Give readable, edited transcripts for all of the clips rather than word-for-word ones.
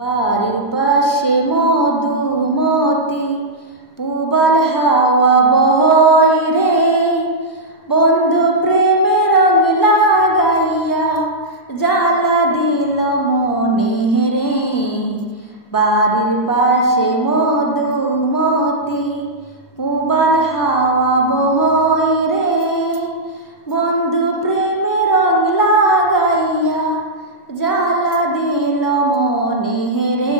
বাড়ির পাশে মধুমতি পুবার হাওয়া বয় রে, বন্ধু প্রেমে রং লাগাইয়া জ্বালা দিল মনে রে। বাড়ির পাশে মধুমতি পুবার হাওয়া বয় রে, বন্ধু প্রেমে রং লাগাইয়া জ্বালা দিল মনে রে।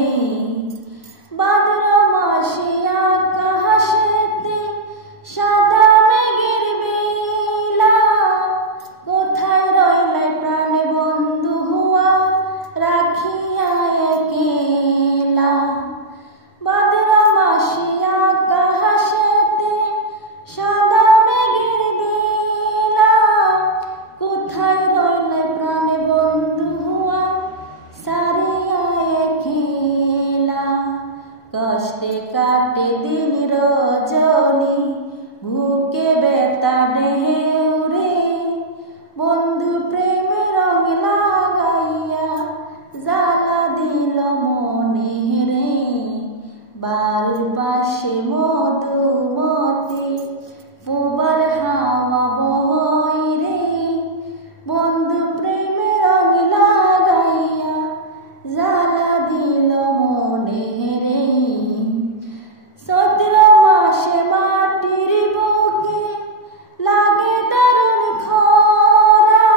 ভাদ্র মাসে আকাশেতে সাদা মেঘের বেলা, কোথায় রইলাই প্রাণ বন্ধু হুয়া রাখিয়া একেলা। ভাদ্র মাসে আকাশেতে সাদা মেঘের বেলা, কোথায় রইলাই প্রাণ বন্ধু হুয়া সারিয়া একেলা। কষ্টে কাটে দিন রজনী বুকে ব্যথা ঢেউ রে, বন্ধু প্রেমে রং লাগাইয়া জ্বালা দিল মনে রে। বাড়ির পাশে মধুমতি পুবার হাওয়া বয় রে, বন্ধু প্রেমে রং লাগাইয়া জ্বালা দিল মনে রে। চৈত্র মাসে মাটির বুকে লাগে দারুণ খরা,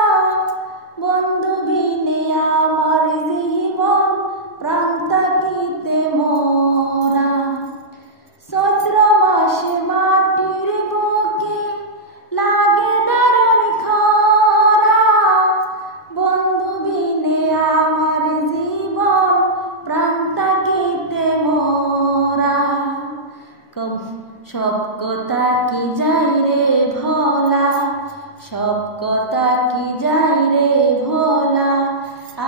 বন্ধু বিনে আমার জীবন প্রাণ থাকিতে মোরা। চৈত্র মাসে মাটির বুকে লাগে দারুণ খরা, বন্ধু বিনে আমার জীবন প্রাণ থাকিতে মোরা। সব কথা কি যাই রে ভোলা, সব কথা কি যাই রে ভোলা,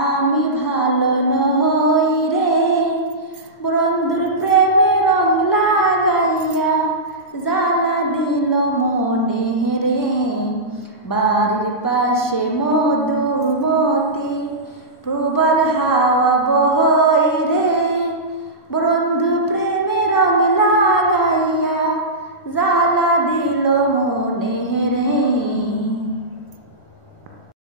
আমি ভালো নই রে। বন্ধুর প্রেমে রং লাগাইয়া জ্বালা দিল মনে রে। বাড়ির